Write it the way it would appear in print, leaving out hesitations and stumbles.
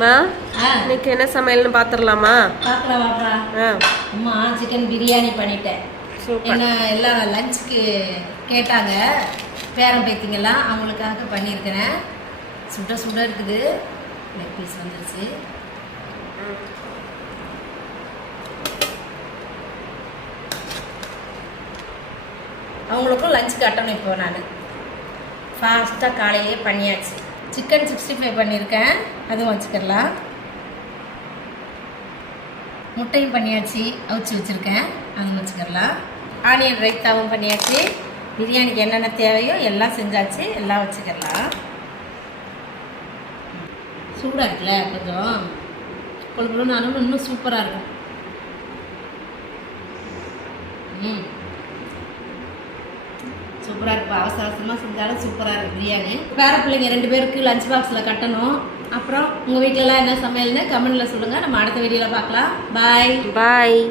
மா இன்னைக்கு என்ன சமையல்னு பார்த்துடலாமா? பார்க்கலாம் வாப்பா. அம்மா சிக்கன் பிரியாணி பண்ணிட்டேன். என்ன எல்லாம் லஞ்சுக்கு கேட்டாங்க பேரம் பேத்திங்கெல்லாம், அவங்களுக்காக பண்ணியிருக்கிறேன். சுட சுட இருக்குது. லெக் பீஸ் வந்துருச்சு. அவங்களுக்கும் லஞ்சுக்கு அட்டணும். இப்போ நான் ஃபாஸ்ட்டாக காலையிலே பண்ணியாச்சு. சிக்கன் 65 பண்ணியிருக்கேன், அதுவும் வச்சுக்கலாம். முட்டையும் பண்ணியாச்சு, அவிச்சு வச்சுருக்கேன், அதுவும் வச்சுக்கலாம். ஆனியன் ரைத்தாவும் பண்ணியாச்சு. பிரியாணிக்கு என்னென்ன தேவையோ எல்லாம் செஞ்சாச்சு, எல்லாம் வச்சுக்கலாம். சூடாக இருக்குல்ல, கொஞ்சம் கொழுப்புன்னு நானும் இன்னும் சூப்பராக இருக்கும். சூப்பராக இருக்கும். அவசர அவசரமாக செஞ்சாலும் சூப்பராக இருக்கும் பிரியாணி. பேர பிள்ளைங்க 2 பேருக்கு லஞ்ச் பாக்ஸில் கட்டணும். அப்புறம் உங்கள் வீட்டிலலாம் என்ன சமையல்னு கமெண்டில் சொல்லுங்கள். நம்ம அடுத்த வீடியோவில் பார்க்கலாம். பாய்.